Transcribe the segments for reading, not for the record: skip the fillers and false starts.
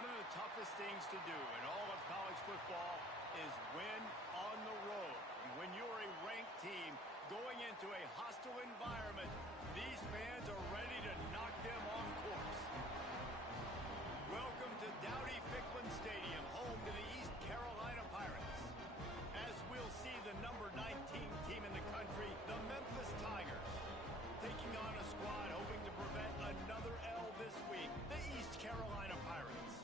One of the toughest things to do in all of college football is win on the road. When you're a ranked team going into a hostile environment, these fans are ready to knock them off course. Welcome to Dowdy-Ficklin Stadium, home to the East Carolina Pirates. As we'll see the number 19 team in the country, the Memphis Tigers, taking on a squad hoping to prevent another L this week, the East Carolina Pirates.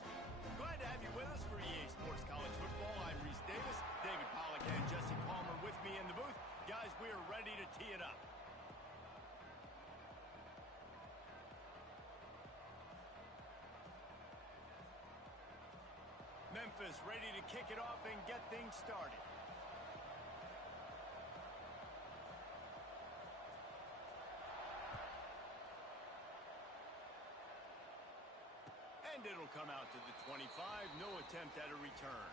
Glad to have you with us for EA Sports College Football. I'm Reese Davis, David Pollack and Jesse Palmer with me in the booth. Guys, we are ready to tee it up. Memphis ready to kick it off and get things started. And it'll come out to the 25. No attempt at a return.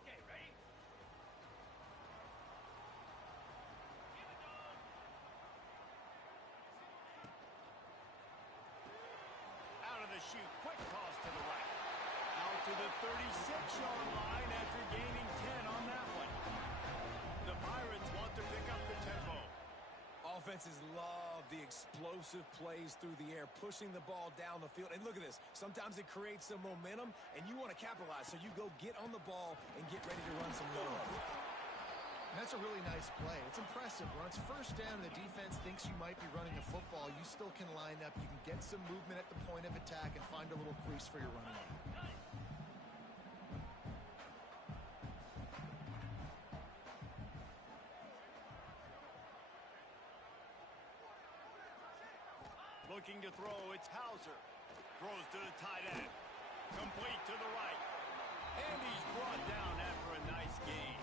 Okay, ready? Out of the chute, quick toss to the right. Out to the 36-yard line after gaining 10 on that one. The Pirates want to pick up the tempo. Offenses love the explosive plays through the air, pushing the ball down the field. And look at this. Sometimes it creates some momentum, and you want to capitalize. So you go get on the ball and get ready to run some yard. And that's a really nice play. It's impressive. When it's first down and the defense thinks you might be running a football, you still can line up. You can get some movement at the point of attack and find a little crease for your running back. Looking to throw, it's Hauser. Throws to the tight end. Complete to the right. And he's brought down after a nice gain.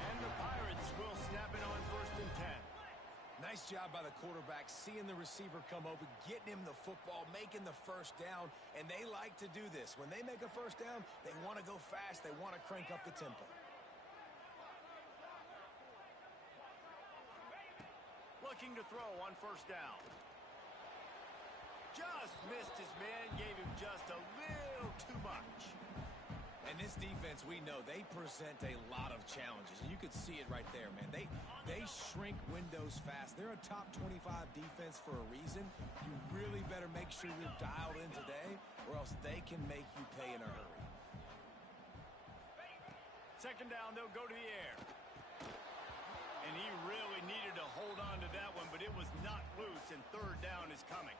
And the Pirates will snap it on 1st and 10. Nice job by the quarterback, seeing the receiver come open, getting him the football, making the first down. And they like to do this. When they make a first down, they want to go fast. They want to crank up the tempo. Looking to throw on 1st down. Just missed his man, gave him just a little too much. And this defense, we know, they present a lot of challenges. You could see it right there, man. They shrink windows fast. They're a top 25 defense for a reason. You really better make sure you're dialed in today, or else they can make you pay in a hurry. 2nd down, they'll go to the air. And he really needed to hold on to that one, but it was not loose, and 3rd down is coming.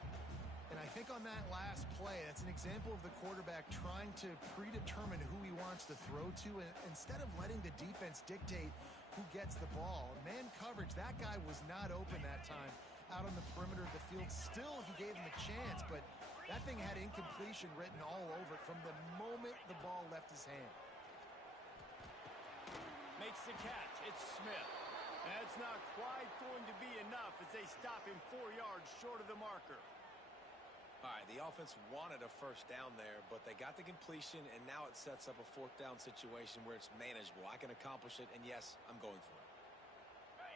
And I think on that last play, that's an example of the quarterback trying to predetermine who he wants to throw to, and instead of letting the defense dictate who gets the ball. Man coverage, that guy was not open that time out on the perimeter of the field. Still, he gave him a chance, but that thing had incompletion written all over it from the moment the ball left his hand. Makes the catch. It's Smith. And that's not quite going to be enough as they stop him 4 yards short of the marker. All right, the offense wanted a 1st down there, but they got the completion, and now it sets up a 4th down situation where it's manageable. I can accomplish it, and yes, I'm going for it.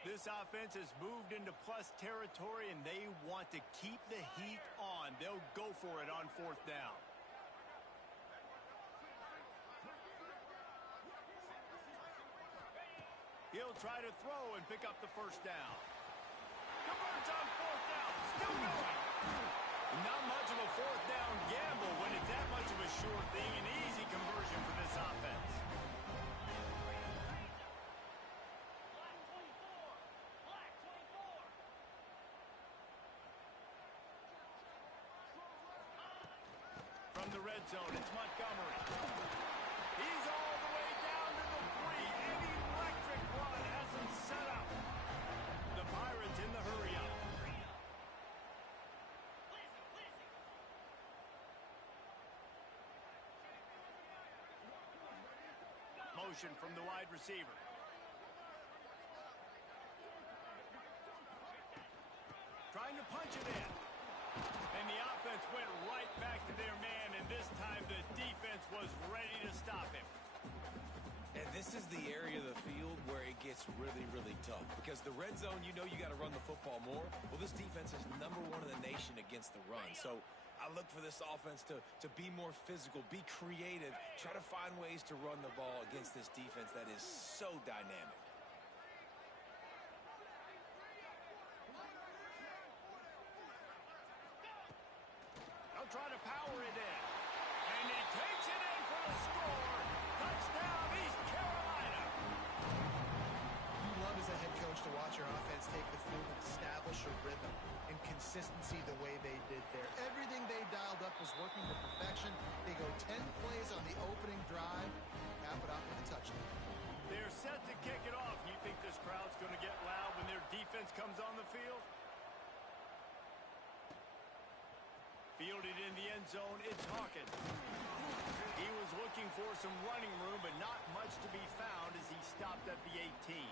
This offense has moved into plus territory, and they want to keep the heat on. They'll go for it on 4th down. He'll try to throw and pick up the 1st down. Converts on 4th down. Still going. Not much of a 4th down gamble when it's that much of a sure thing. An easy conversion for this offense. From the red zone, it's Montgomery. He's all the way down to the 3. An electric run has him set up. The Pirates in the hurry-up. Motion from the wide receiver. Trying to punch it in. And the offense went right back to their man, and this time the This is the area of the field where it gets really, really tough because the red zone, you know you got to run the football more. Well, this defense is #1 in the nation against the run. So I look for this offense to be more physical, be creative, try to find ways to run the ball against this defense that is so dynamic. They'll try to power it in. And he takes it in for the score. Touchdown, East Carolina. You love as a head coach to watch your offense take the field and establish a rhythm and consistency the way they did there. Everything they dialed up was working to perfection. They go 10 plays on the opening drive, cap it off with a touchdown. They're set to kick it off. You think this crowd's going to get loud when their defense comes on the field? Fielded in the end zone, it's Hawkins. He was looking for some running room, but not much to be found as he stopped at the 18.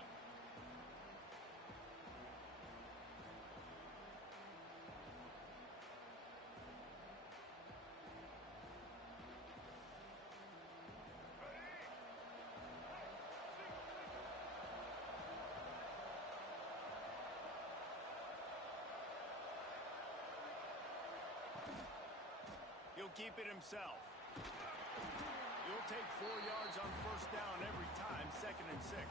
He'll keep it himself. He'll take 4 yards on first down every time, 2nd and 6.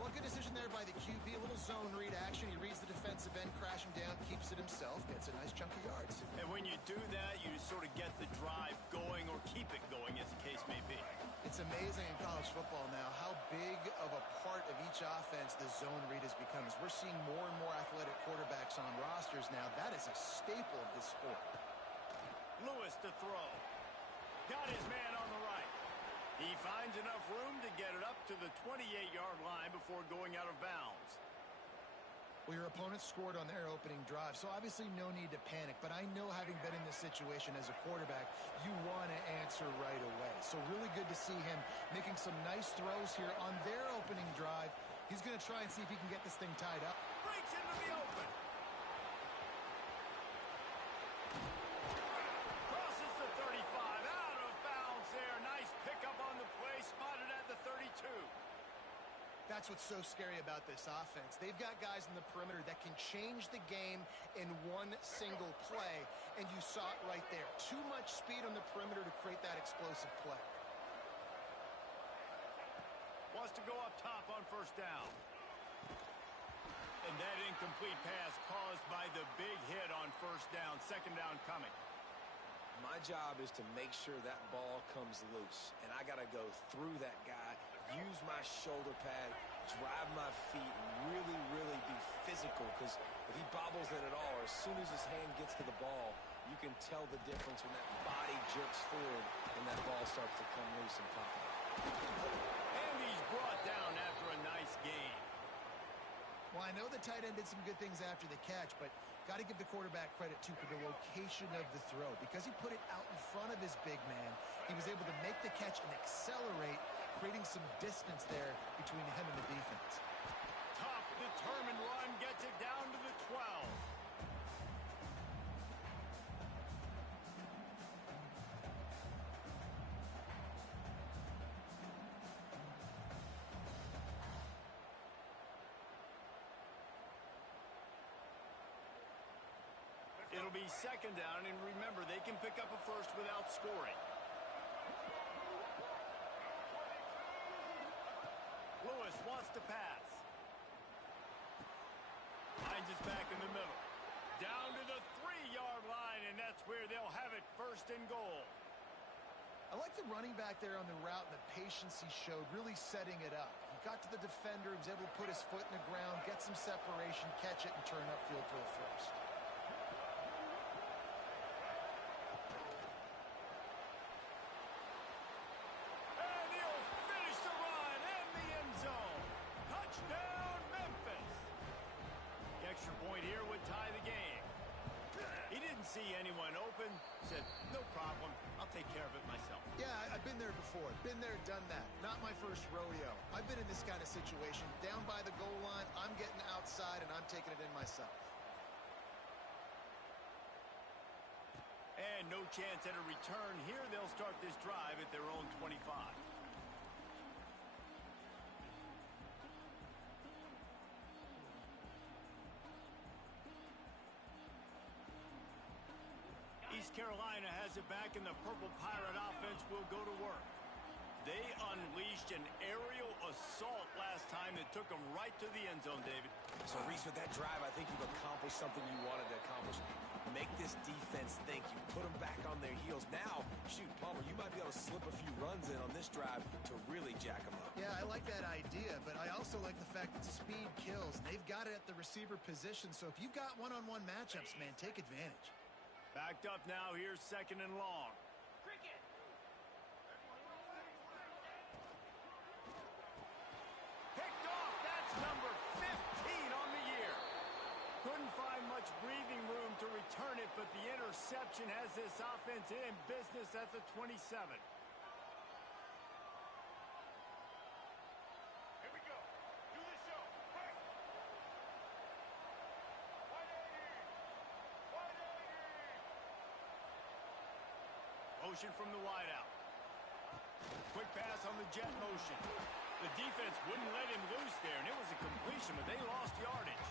Well, good decision there by the QB. A little zone read action. He reads the defensive end crashing down, keeps it himself, gets a nice chunk of yards. And when you do that, you sort of get the drive going or keep it going, as the case may be. It's amazing in college football now how big of a part of each offense the zone read has become. As we're seeing more and more athletic quarterbacks on rosters now, that is a staple of this sport. Lewis to throw. Got his man on the right. He finds enough room to get it up to the 28-yard line before going out of bounds. Well, your opponent scored on their opening drive, so obviously no need to panic. But I know, having been in this situation as a quarterback, you want to answer right away. So really good to see him making some nice throws here on their opening drive. He's going to try and see if he can get this thing tied up. Breaks into the open. Crosses the 35. Out of bounds there. Nice pickup on the play. Spotted at the 32. That's what's so scary about this offense. They've got guys in the perimeter that can change the game in one single play, and you saw it right there. Too much speed on the perimeter to create that explosive play. Wants to go up top on first down. And that incomplete pass caused by the big hit on first down. 2nd down coming. My job is to make sure that ball comes loose, and I got to go through that guy, use my shoulder pad, drive my feet, and really, really be physical, because if he bobbles it at all, or as soon as his hand gets to the ball, you can tell the difference when that body jerks forward and that ball starts to come loose and pop up. And he's brought down after a nice gain. Well, I know the tight end did some good things after the catch, but got to give the quarterback credit, too, for the location of the throw. Because he put it out in front of his big man, he was able to make the catch and accelerate, creating some distance there between him and the defense. Tough, determined run gets it down to the 12. It'll be 2nd down, and remember, they can pick up a first without scoring. Lewis wants to pass. Finds his back in the middle. Down to the 3-yard line, and that's where they'll have it, 1st and goal. I like the running back there on the route and the patience he showed, really setting it up. He got to the defender, he was able to put his foot in the ground, get some separation, catch it, and turn upfield for the first. And he'll finish the run in the end zone. Touchdown, Memphis. The extra point here would tie the game. He didn't see anyone open, said, no problem, I'll take care of it myself. Yeah, I've been there before. Been there, done that. Not my first rodeo. I've been in this kind of situation. Down by the goal line, I'm getting outside, and I'm taking it in myself. And no chance at a return here. They'll start this drive at their own 25. it back, and the Purple Pirate offense will go to work. They unleashed an aerial assault last time that took them right to the end zone, David. So, Reese, with that drive, I think you've accomplished something you wanted to accomplish. Make this defense think. You put them back on their heels. Now, shoot, Palmer, you might be able to slip a few runs in on this drive to really jack them up. Yeah, I like that idea, but I also like the fact that speed kills. They've got it at the receiver position, so if you've got one-on-one matchups, man, take advantage. Backed up now. Here's 2nd and long. Picked off. That's number 15 on the year. Couldn't find much breathing room to return it, but the interception has this offense in business at the 27. Here we go. Do the show. Quick. Motion from the wideout. Quick pass on the jet motion. The defense wouldn't let him loose there, and it was a completion, but they lost yardage.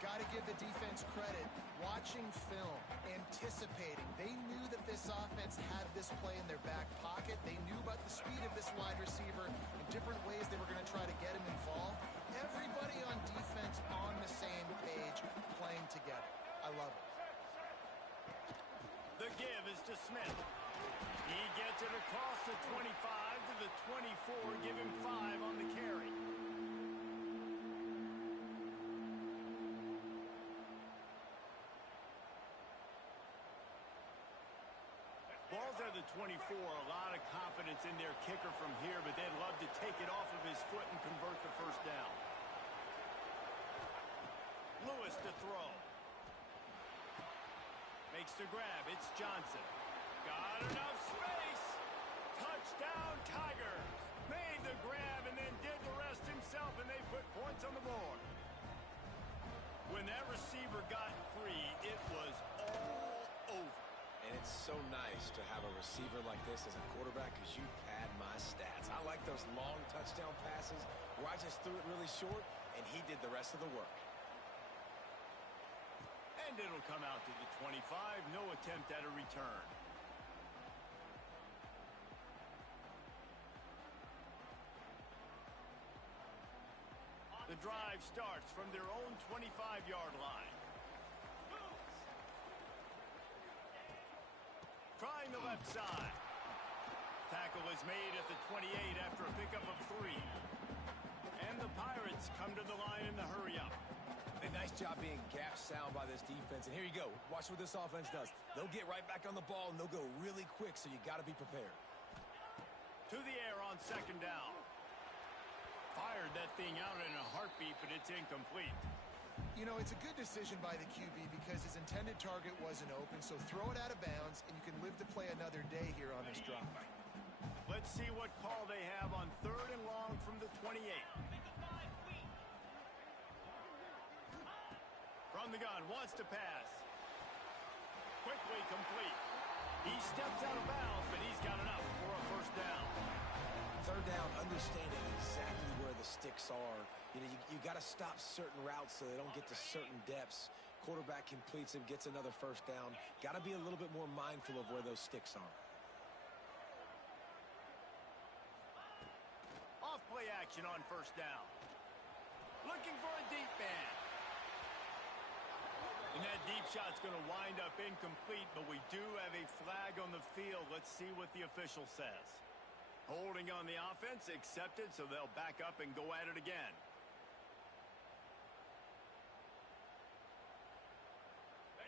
Got to give the defense credit. Watching film, anticipating. They knew that this offense had this play in their back pocket. They knew about the speed of this wide receiver and different ways they were going to try to get him involved. Everybody on defense on the same page, playing together. I love it. The give is to Smith. He gets it across the 25 to the 24. Give him 5 on the carry. Ball's at the 24. A lot of confidence in their kicker from here, but they'd love to take it off of his foot and convert the first down. Lewis to throw. Makes the grab. It's Johnson. Got enough space. Touchdown, Tigers. Made the grab and then did the rest himself, and they put points on the board. When that receiver got free, it was all over. And it's so nice to have a receiver like this as a quarterback because you pad my stats. I like those long touchdown passes where I just threw it really short, and he did the rest of the work. And it'll come out to the 25. No attempt at a return. The drive starts from their own 25-yard line. Trying the left side. Tackle is made at the 28 after a pickup of 3. And the Pirates come to the line in the hurry-up. A nice job being gap sound by this defense. And here you go. Watch what this offense does. They'll get right back on the ball, and they'll go really quick, so you got to be prepared. To the air on 2nd down. Fired that thing out in a heartbeat, but it's incomplete. You know, it's a good decision by the QB because his intended target wasn't open, so throw it out of bounds, and you can live to play another day here on this drive. Let's see what call they have on 3rd and long from the 28. From the gun, wants to pass. Quickly complete. He steps out of bounds, but he's got enough for a first down. 3rd down, understanding exactly where the sticks are. You know, you got to stop certain routes so they don't get to certain depths. Quarterback completes him, gets another first down. Got to be a little bit more mindful of where those sticks are. Off play action on 1st down. Looking for a deep man. And that deep shot's going to wind up incomplete, but we do have a flag on the field. Let's see what the official says. Holding on the offense, accepted, so they'll back up and go at it again.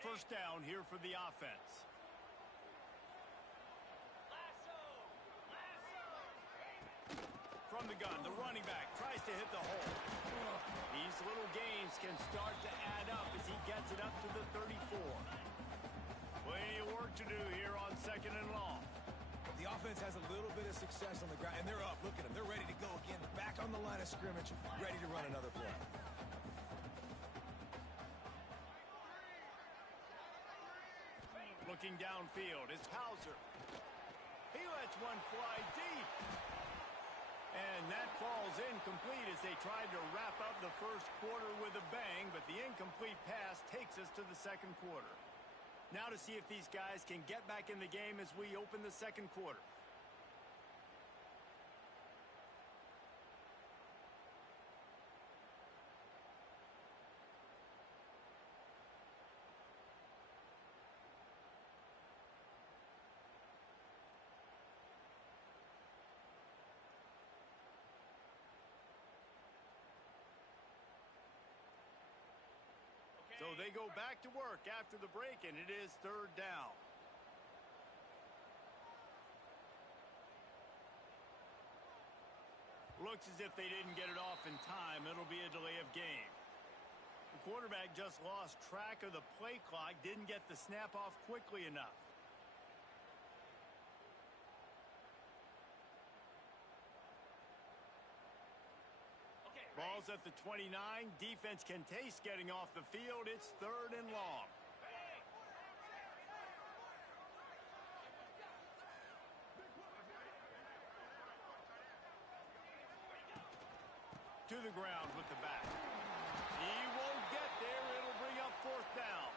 First down here for the offense. From the gun, the running back tries to hit the hole. These little gains can start to add up as he gets it up to the 34. Plenty of work to do here on 2nd and long. The offense has a little bit of success on the ground, and they're up. Look at them. They're ready to go again. Back on the line of scrimmage, ready to run another play. Looking downfield is Hauser. He lets one fly deep. And that falls incomplete as they tried to wrap up the first quarter with a bang, but the incomplete pass takes us to the 2nd quarter. Now to see if these guys can get back in the game as we open the second quarter. So they go back to work after the break, and it is third down. Looks as if they didn't get it off in time. It'll be a delay of game. The quarterback just lost track of the play clock, didn't get the snap off quickly enough. Ball's at the 29. Defense can taste getting off the field. It's third and long. To the ground with the back. He won't get there. It'll bring up fourth down.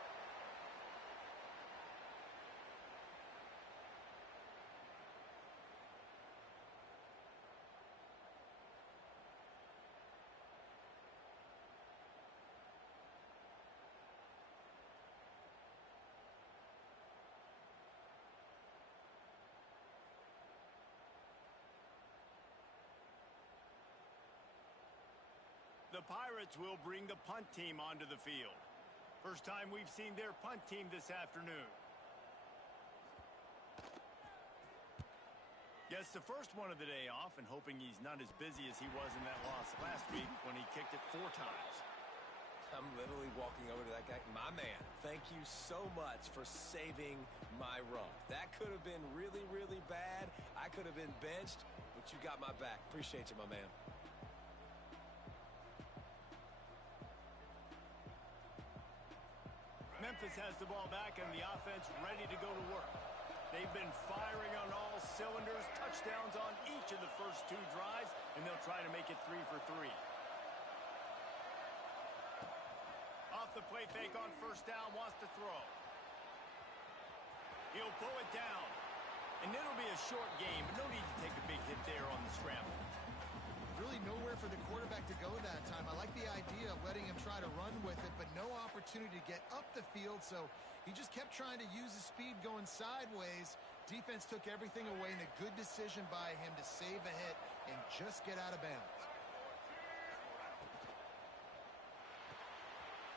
The Pirates will bring the punt team onto the field. First time we've seen their punt team this afternoon. Gets the first one of the day off and hoping he's not as busy as he was in that loss last week when he kicked it 4 times. I'm literally walking over to that guy. My man, thank you so much for saving my run. That could have been really, really bad. I could have been benched, but you got my back. Appreciate you, my man. Memphis has the ball back and the offense ready to go to work. They've been firing on all cylinders, touchdowns on each of the first 2 drives, and they'll try to make it 3 for 3. Off the play fake on first down, wants to throw. He'll pull it down. And it'll be a short game, but no need to take a big hit there on the scramble. Really nowhere for the quarterback to go that time. I like the idea of letting him try to run with it, but no opportunity to get up the field, so he just kept trying to use his speed going sideways. Defense took everything away, and a good decision by him to save a hit and just get out of bounds.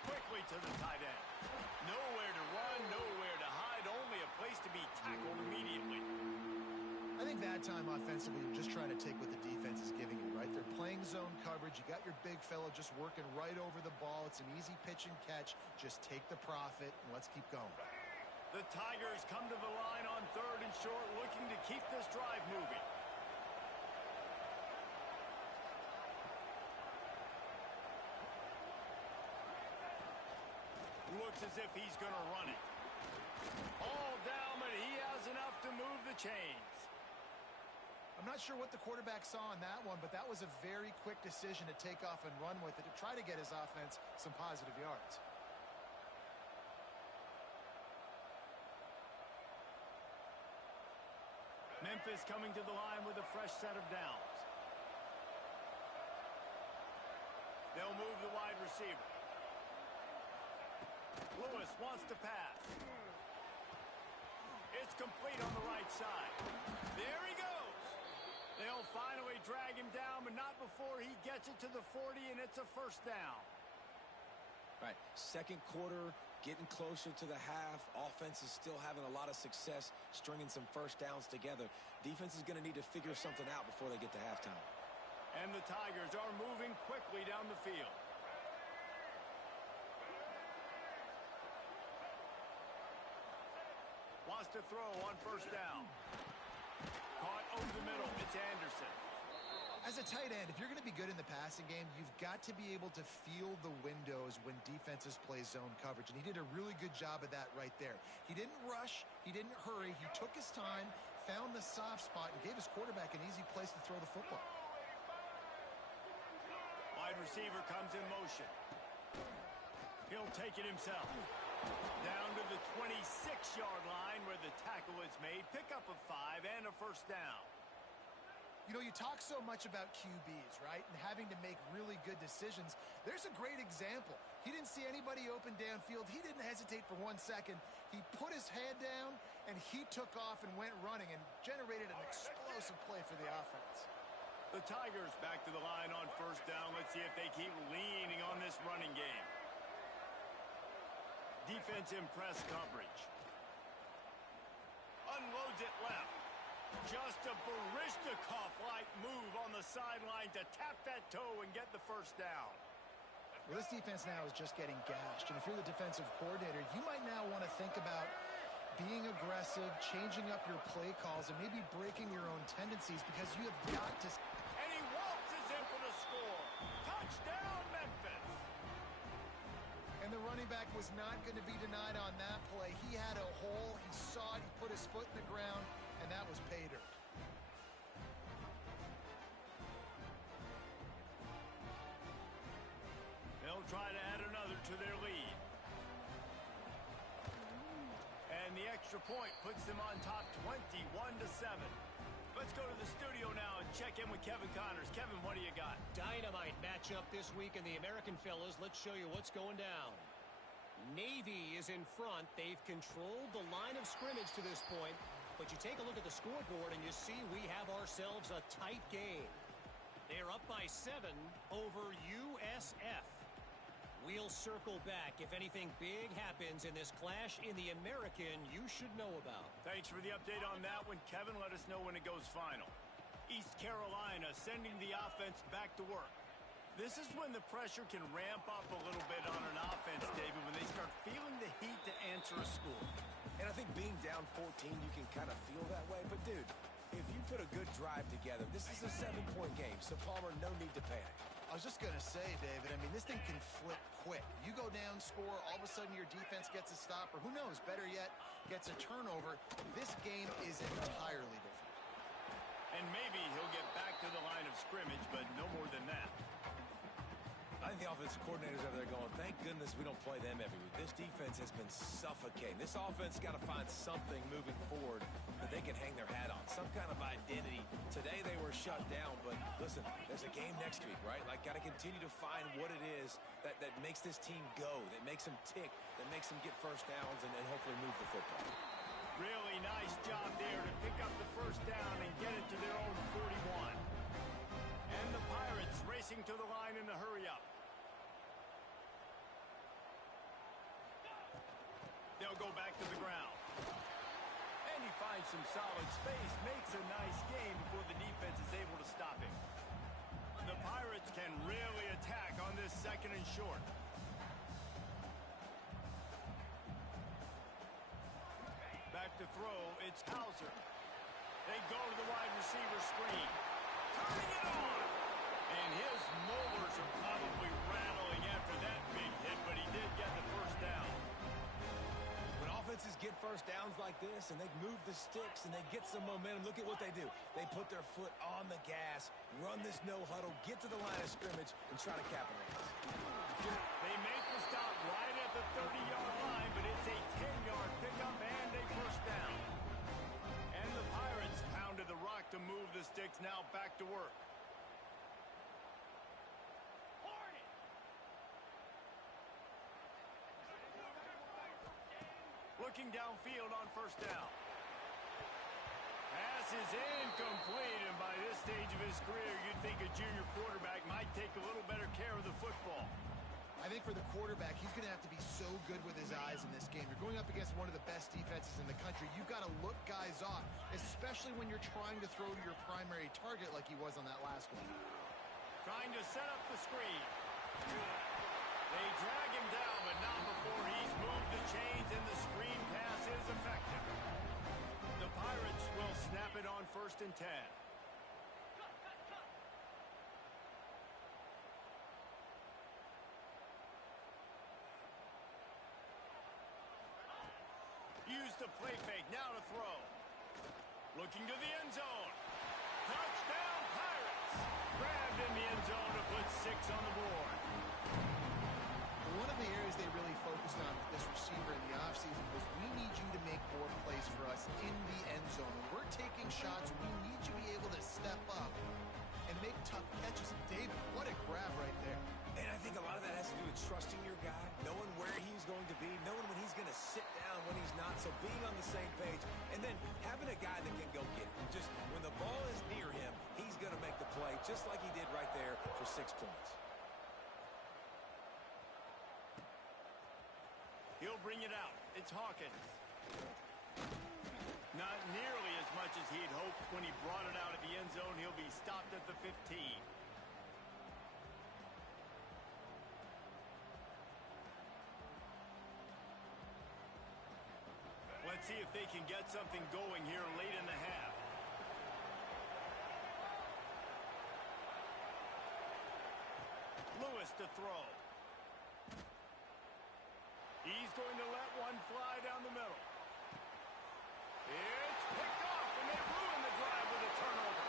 Quickly to the tight end. Nowhere to run, nowhere to hide, only a place to be tackled immediately. I think that time offensively, you're just trying to take what the defense is giving you, right? They're playing zone coverage. You got your big fella just working right over the ball. It's an easy pitch and catch. Just take the profit, and let's keep going. The Tigers come to the line on third and short, looking to keep this drive moving. Looks as if he's going to run it. All down, but he has enough to move the chains. I'm not sure what the quarterback saw on that one, but that was a very quick decision to take off and run with it to try to get his offense some positive yards. Memphis coming to the line with a fresh set of downs. They'll move the wide receiver. Lewis wants to pass. It's complete on the right side. There he goes. They'll finally drag him down, but not before he gets it to the 40, and it's a first down. Right, second quarter, getting closer to the half. Offense is still having a lot of success stringing some first downs together. Defense is going to need to figure something out before they get to halftime. And the Tigers are moving quickly down the field. Wants to throw on first down. Caught over the middle. It's Anderson. As a tight end, if you're going to be good in the passing game, you've got to be able to feel the windows when defenses play zone coverage, and he did a really good job of that right there. He didn't rush. He didn't hurry. He took his time, found the soft spot, and gave his quarterback an easy place to throw the football. Wide receiver comes in motion. He'll take it himself. Down to the 26-yard line where the tackle is made. Pick up a 5 and a first down. You know, you talk so much about QBs, right? And having to make really good decisions. There's a great example. He didn't see anybody open downfield. He didn't hesitate for 1 second. He put his head down, and he took off and went running and generated an explosive play for the offense. The Tigers back to the line on first down. Let's see if they keep leaning on this running game. Defense in press coverage. Unloads it left. Just a Baryshnikov-like move on the sideline to tap that toe and get the first down. Well, this defense now is just getting gashed. And if you're the defensive coordinator, you might now want to think about being aggressive, changing up your play calls, and maybe breaking your own tendencies because you have got to... And he waltzes in for the score. Touchdown, Memphis. And the running back was not going to be denied on that play. He had a hole. He saw it. He put his foot in the ground, and that was pay dirt. They'll try to add another to their lead. And the extra point puts them on top 21-7. Let's go to the studio now and check in with Kevin Connors. Kevin, what do you got? Dynamite matchup this week in the American fellas. Let's show you what's going down. Navy is in front. They've controlled the line of scrimmage to this point. But you take a look at the scoreboard and you see we have ourselves a tight game. They're up by 7 over USF. We'll circle back. If anything big happens in this clash in the American, you should know about. Thanks for the update on that one, Kevin. Let us know when it goes final. East Carolina sending the offense back to work. This is when the pressure can ramp up a little bit on an offense, David, when they start feeling the heat to answer a score. And I think being down 14, you can kind of feel that way. But, dude, if you put a good drive together, this is a 7-point game. So, Palmer, no need to panic. I was just going to say, David, I mean, this thing can flip quick. You go down, score, all of a sudden your defense gets a stop, or who knows, better yet, gets a turnover. This game is entirely different. And maybe he'll get back to the line of scrimmage, but no more than that. I think the offensive coordinators over there going, thank goodness we don't play them every week. This defense has been suffocating. This offense got to find something moving forward that they can hang their hat on, some kind of identity. Today they were shut down, but listen, there's a game next week, right? Like, got to continue to find what it is that makes this team go, that makes them tick, that makes them get first downs and hopefully move the football. Really nice job there to pick up the first down and get it to their own 41. And the Pirates racing to the line in the hurry-up. They'll go back to the ground. And he finds some solid space, makes a nice game before the defense is able to stop him. The Pirates can really attack on this second and short. Back to throw, it's Hauser. They go to the wide receiver screen. Turning it on! And his molars are probably rattling after that big hit, but he did get the first down. When offenses get first downs like this and they move the sticks and they get some momentum, look at what they do. They put their foot on the gas, run this no huddle, get to the line of scrimmage, and try to capitalize. They make the stop right at the 30-yard line, but it's a 10-yard pickup and a first down. And the Pirates pounded the rock to move the sticks, now back to work. Looking downfield on first down. Pass is incomplete, and by this stage of his career, you'd think a junior quarterback might take a little better care of the football. I think for the quarterback, he's going to have to be so good with his eyes in this game. You're going up against one of the best defenses in the country. You've got to look guys off, especially when you're trying to throw to your primary target like he was on that last one. Trying to set up the screen. They drag him down, but not before he's moved the chains, and the screen pass is effective. The Pirates will snap it on 1st and 10. Use the play fake, now to throw. Looking to the end zone. Touchdown, Pirates! Grabbed in the end zone to put 6 on the board. one of the areas they really focused on with this receiver in the offseason was we need you to make more plays for us in the end zone. When we're taking shots, we need you to be able to step up and make tough catches. David, what a grab right there. And I think a lot of that has to do with trusting your guy, knowing where he's going to be, knowing when he's going to sit down, when he's not. So being on the same page, and then having a guy that can go get it. Just when the ball is near him, he's going to make the play, just like he did right there for 6 points. He'll bring it out. It's Hawkins. Not nearly as much as he'd hoped when he brought it out at the end zone. He'll be stopped at the 15. Let's see if they can get something going here late in the half. Lewis to throw. He's going to let one fly down the middle. It's picked off, and they ruin the drive with a turnover.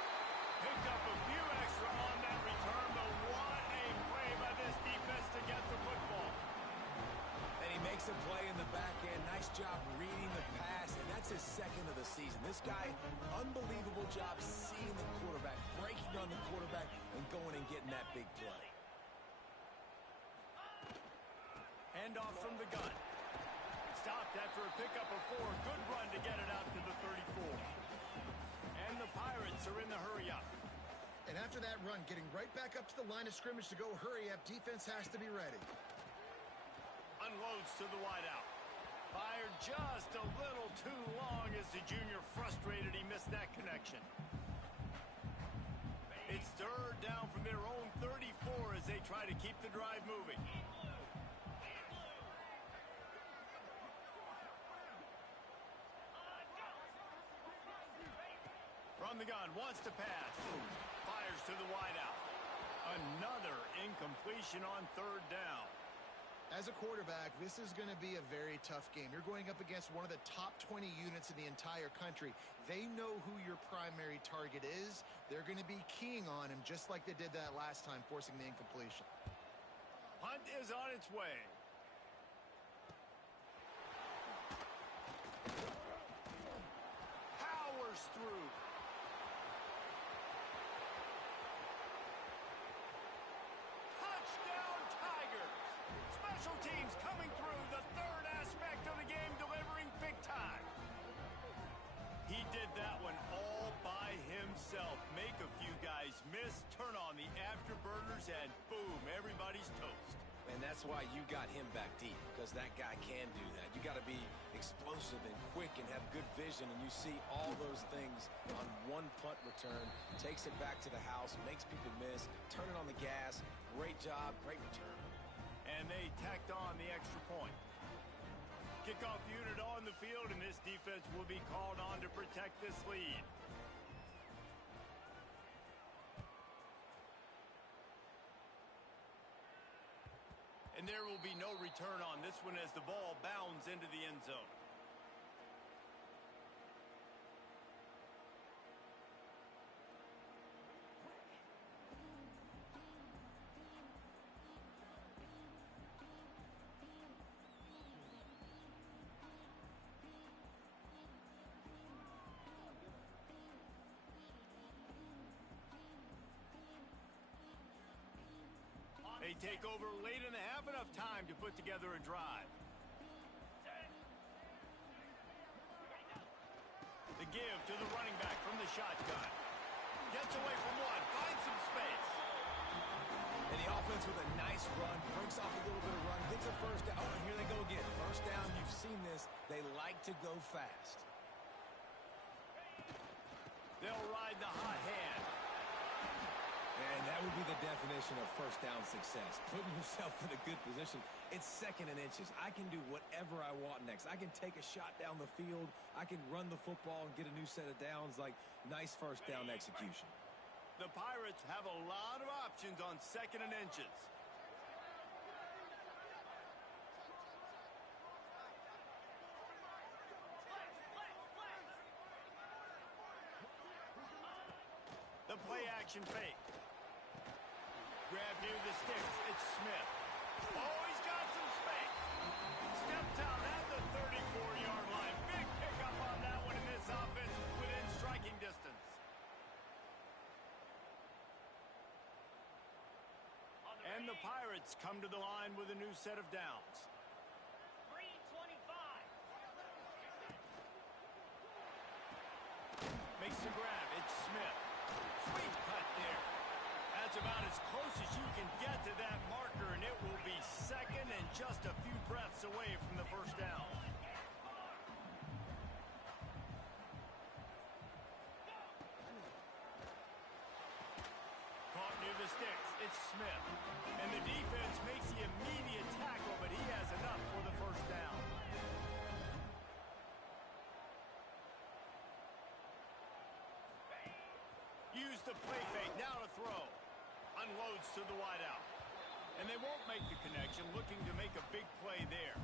Picked up a few extra on that return, but what a play by this defense to get the football. And he makes a play in the back end. Nice job reading the pass, and that's his second of the season. This guy, unbelievable job seeing the quarterback, breaking on the quarterback, and going and getting that big play. Handoff from the gun. Stopped after a pickup of 4. Good run to get it out to the 34. And the Pirates are in the hurry-up. And after that run, getting right back up to the line of scrimmage to go hurry-up, defense has to be ready. Unloads to the wideout. Fired just a little too long as the junior frustrated he missed that connection. It's third down from their own 34 as they try to keep the drive moving. From the gun, wants to pass. Fires to the wideout. Another incompletion on third down. As a quarterback, this is going to be a very tough game. You're going up against one of the top 20 units in the entire country. They know who your primary target is. They're going to be keying on him just like they did that last time, forcing the incompletion. Punt is on its way. Powers through. Special teams coming through, the third aspect of the game, delivering big time. He did that one all by himself. Make a few guys miss, turn on the afterburners, and boom, everybody's toast. And that's why you got him back deep, because that guy can do that. You got to be explosive and quick and have good vision, and you see all those things on one punt return. Takes it back to the house, makes people miss, turn it on the gas. Great job, great return. And they tacked on the extra point. Kickoff unit on the field, and this defense will be called on to protect this lead. And there will be no return on this one as the ball bounds into the end zone. They take over late in the half, enough time to put together a drive. The give to the running back from the shotgun. Gets away from one, finds some space. And the offense with a nice run, breaks off a little bit of run, gets a first down. Oh, and here they go again. First down, you've seen this. They like to go fast. They'll ride the hot hand. And that would be the definition of first down success. Putting yourself in a good position. It's second and inches. I can do whatever I want next. I can take a shot down the field. I can run the football and get a new set of downs. Like, nice first down execution. The Pirates have a lot of options on second and inches. The play action fake. Grab near the sticks. It's Smith. Oh, he's got some Taps out at the 34-yard line. Big pickup on that one in this offense within striking distance. And the Pirates come to the line with a new set of downs. 3:25. Makes the grab. It's Smith. Sweet cut there. That's about as close as you can get to that marker, and it will be second and just a few breaths away from the first down. Caught near the sticks. It's Smith. And the defense makes the immediate tackle, but he has enough for the first down. Use the play fake, now to throw. Unloads to the wideout. And they won't make the connection, looking to make a big play there.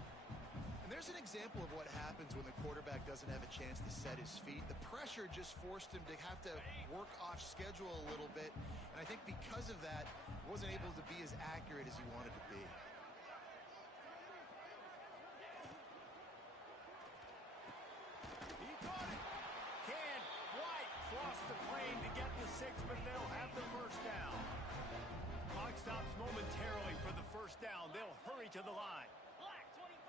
And there's an example of what happens when the quarterback doesn't have a chance to set his feet. The pressure just forced him to have to work off schedule a little bit. And I think because of that, he wasn't able to be as accurate as he wanted to be. He got it. Can White cross the plane to get the 6, but they'll have the first down. Clock stops momentarily for the first down. They'll hurry to the line. Black 24.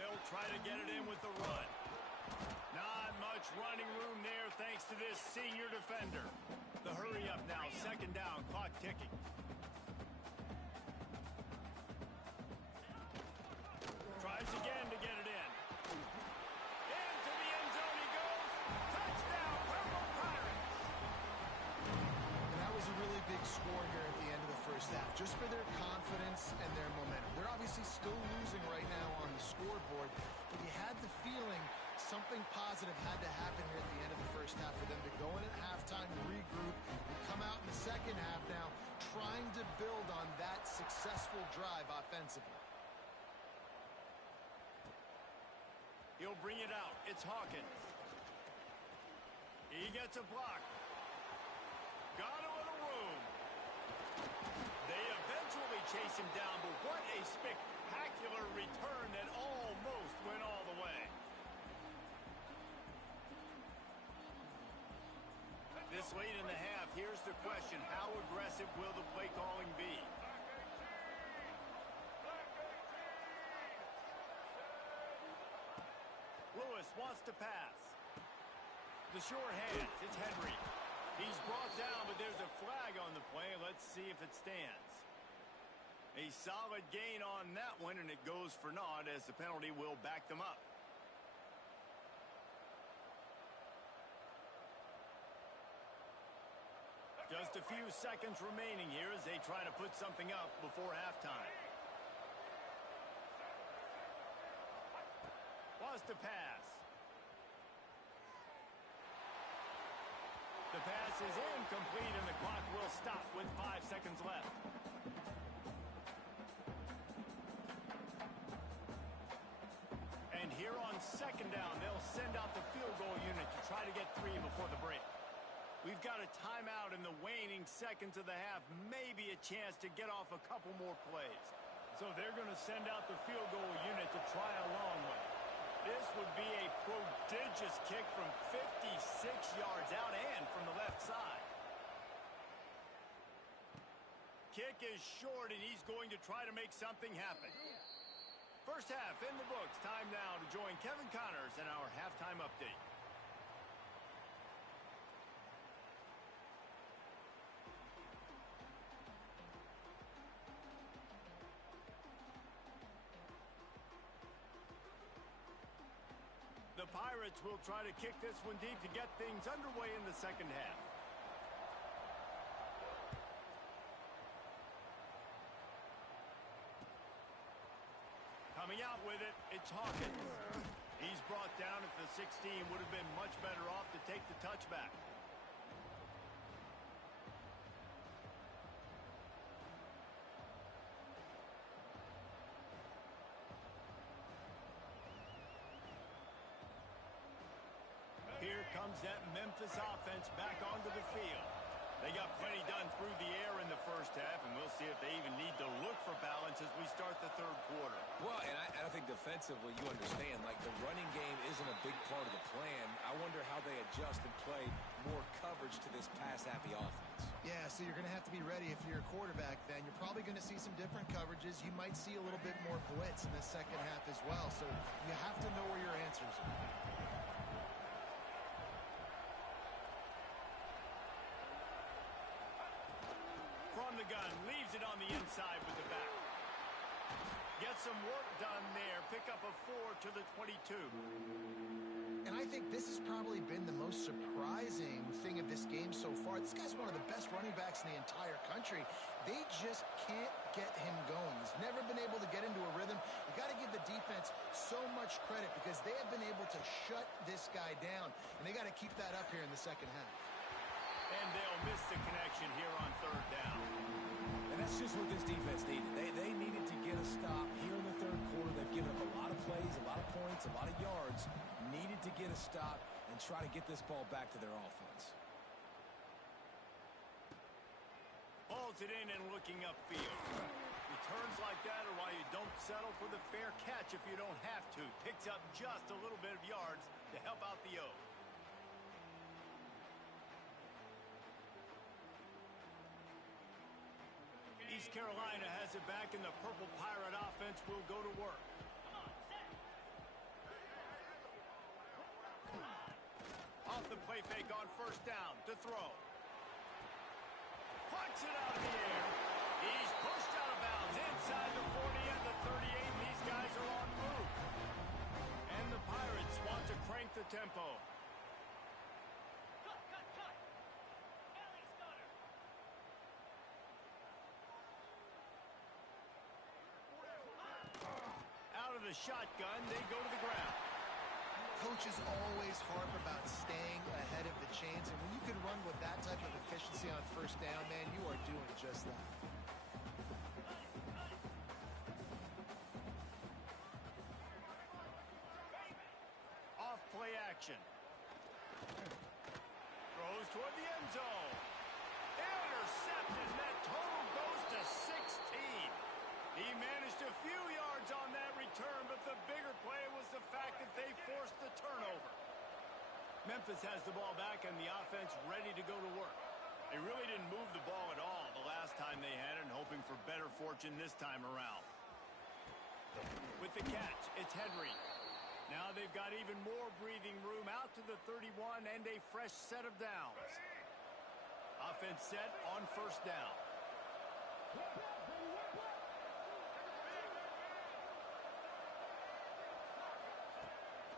They'll try to get it in with the run. Not much running room there thanks to this senior defender. The hurry up now, second down, clock ticking. Tries again to get it in. Into the end zone he goes. Touchdown, Purple Pirates. And that was a really big score here at the end of the first half, just for their confidence and their momentum. They're obviously still losing right now on the scoreboard, but you had the feeling something positive had to happen here at the end of the first half for them to go in at halftime, regroup, and come out in the second half now trying to build on that successful drive offensively. He'll bring it out. It's Hawkins. He gets a block. Got a little room. They eventually chase him down, but what a spectacular return that almost went all the way. This late in the half, here's the question. How aggressive will the play calling be? Lewis wants to pass. The sure hands. It's Henry. He's brought down, but there's a flag on the play. Let's see if it stands. A solid gain on that one, and it goes for naught as the penalty will back them up. Just a few seconds remaining here as they try to put something up before halftime. Was to pass. The pass is incomplete, and the clock will stop with 5 seconds left. And here on second down, they'll send out the field goal unit to try to get 3 before the break. We've got a timeout in the waning seconds of the half, maybe a chance to get off a couple more plays. So they're going to send out the field goal unit to try a long one. This would be a prodigious kick from 56 yards out and from the left side. Kick is short, and he's going to try to make something happen. First half in the books. Time now to join Kevin Connors in our halftime update. The Pirates will try to kick this one deep to get things underway in the second half. Coming out with it, it's Hawkins. He's brought down at the 16. Would have been much better off to take the touchback. comes that Memphis offense back onto the field. They got plenty done through the air in the first half, and we'll see if they even need to look for balance as we start the third quarter. Well, and I think defensively, you understand, like the running game isn't a big part of the plan. I wonder how they adjust and play more coverage to this pass-happy offense. Yeah, so you're going to have to be ready if you're a quarterback then. You're probably going to see some different coverages. You might see a little bit more blitz in the second half as well, so you have to know where your answers are. From the gun, leaves it on the inside with the back. Gets some work done there. Pick up a 4 to the 22. And I think this has probably been the most surprising thing of this game so far. This guy's one of the best running backs in the entire country. They just can't get him going. He's never been able to get into a rhythm. You got to give the defense so much credit because they have been able to shut this guy down. And they got to keep that up here in the second half. And they'll miss the connection here on third down. And that's just what this defense needed. They needed to get a stop here in the third quarter. They've given up a lot of plays, a lot of points, a lot of yards. Needed to get a stop and try to get this ball back to their offense. Hauls it in and looking upfield. Returns like that are why you don't settle for the fair catch if you don't have to. Picks up just a little bit of yards to help out the O. East Carolina has it back, and the Purple Pirate offense will go to work. Off the play fake on first down to throw. Punts it out of the air. He's pushed out of bounds inside the 40 and the 38. These guys are on move. And the Pirates want to crank the tempo. Out of the shotgun, they go to the ground. Coaches always harp about staying ahead of the chains, and when you can run with that type of efficiency on first down, man, you are doing just that. Off play action. Throws toward the end zone. Intercepted, and that total goes to 16. He managed a few yards on that return, but the bigger play was the fact that they forced the turnover. Memphis has the ball back and the offense ready to go to work. They really didn't move the ball at all the last time they had it, and hoping for better fortune this time around. With the catch, it's Henry. Now they've got even more breathing room out to the 31 and a fresh set of downs. Offense set on first down.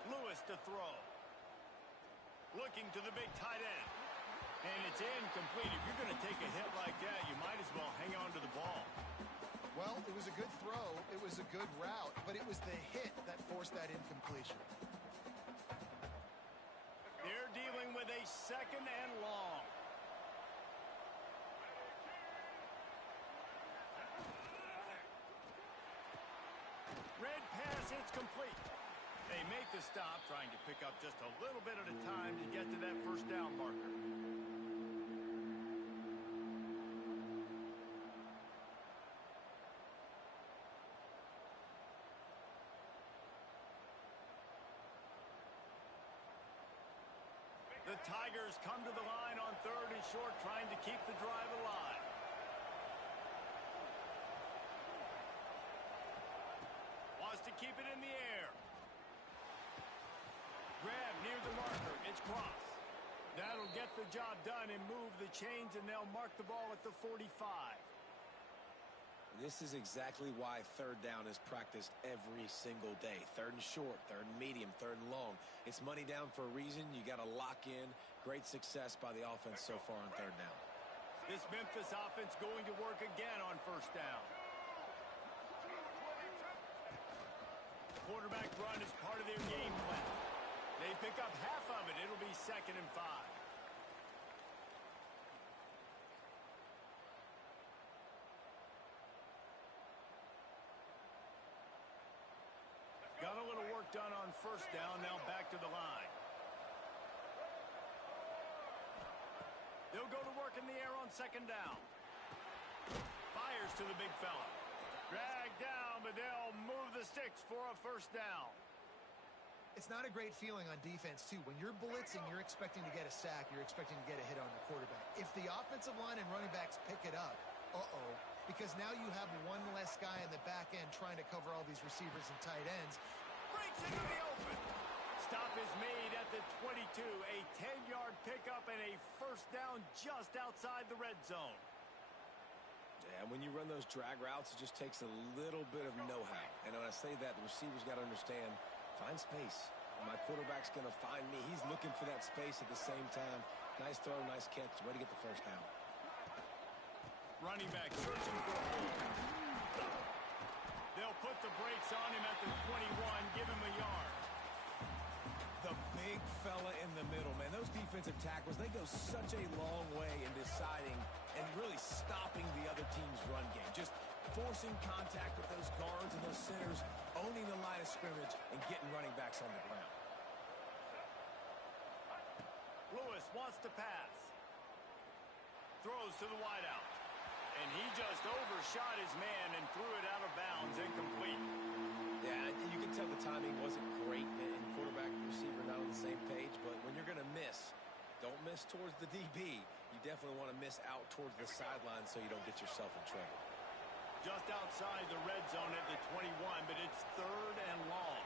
Lewis to throw. Looking to the big tight end. And it's incomplete. If you're going to take a hit like that, you might as well hang on to the ball. Well, it was a good throw. It was a good route, but it was the hit that forced that incompletion. They're dealing with a second and long. Red pass, it's complete. They make the stop, trying to pick up just a little bit at a time to get to that first down marker. The Tigers come to the line on third and short, trying to keep the drive alive. Wants to keep it in the air. Grab near the marker. It's cross. That'll get the job done and move the chains, and they'll mark the ball at the 45. This is exactly why third down is practiced every single day. Third and short, third and medium, third and long. It's money down for a reason. You got to lock in. Great success by the offense so far on third down. This Memphis offense going to work again on first down. Quarterback run is part of their game plan. They pick up half of it. It'll be 2nd and 5. Got a little work done on first down. Now back to the line. in the air on second down. Fires to the big fella. Dragged down, but they'll move the sticks for a first down. It's not a great feeling on defense, too. When you're blitzing, you're expecting to get a sack. You're expecting to get a hit on the quarterback. If the offensive line and running backs pick it up, because now you have one less guy in the back end trying to cover all these receivers and tight ends. Breaks into the open. Stop is made at the 22. A 10-yard pickup and a first down just outside the red zone. Yeah, when you run those drag routes, it just takes a little bit of know-how. And when I say that, the receiver's got to understand, find space. My quarterback's going to find me. He's looking for that space at the same time. Nice throw, nice catch. Way to get the first down. Running back searching for a hole. They'll put the brakes on him at the 21, give him a yard. The big fella in the middle, man. Those defensive tackles, they go such a long way in deciding and really stopping the other team's run game. Just forcing contact with those guards and those centers, owning the line of scrimmage, and getting running backs on the ground. Lewis wants to pass. Throws to the wideout. And he just overshot his man and threw it out of bounds, incomplete. Yeah, you can tell the timing wasn't great, and quarterback and receiver not on the same page, but when you're going to miss, don't miss towards the DB. You definitely want to miss out towards the sideline so you don't get yourself in trouble. Just outside the red zone at the 21, but it's third and long.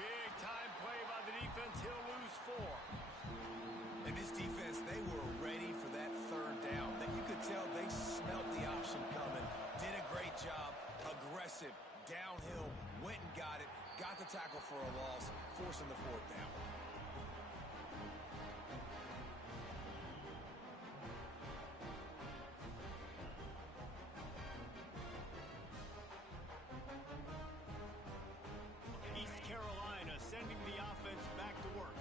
Big time play by the defense. He'll lose 4. And this defense, they were ready for that third down. That you could tell they smelt the option coming. Did a great job. Aggressive. Downhill. Went and got it. Got the tackle for a loss. Forcing the fourth down. East Carolina sending the offense back to work.